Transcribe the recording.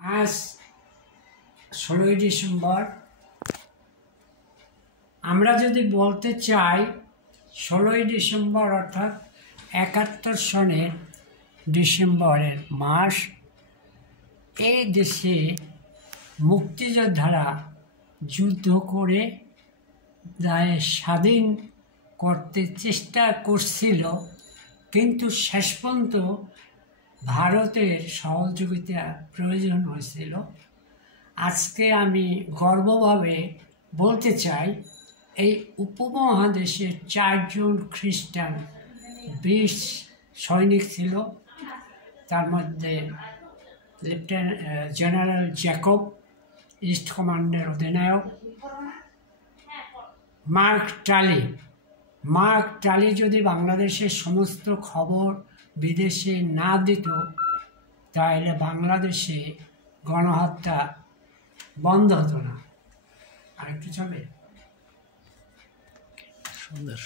আজ 16ই ডিসেম্বর। আমরা যদি বলতে চাই 16ই ডিসেম্বর অর্থাৎ 71 সনের ডিসেম্বরের মাস, এই দেশে মুক্তিযোদ্ধারা যুদ্ধ করে দেশ স্বাধীন করতে চেষ্টা করছিল, কিন্তু শেষ পর্যন্ত ভারতের সহযোগিতা প্রয়োজন হয়েছিল। আজকে আমি গর্বভাবে বলতে চাই এই উপমহাদেশের 4 জন খ্রিস্টান বীর সৈনিক ছিল। তার মধ্যে লেফটেন্যান্ট জেনারেল জ্যাকব, ইস্ট কমান্ডের অধিনায়ক, মার্ক টালি যদি বাংলাদেশের সমস্ত খবর বিদেশে না দিত, তাহলে বাংলাদেশে গণহত্যা বন্ধ হতো না। আরেকটু চলে। সুন্দর।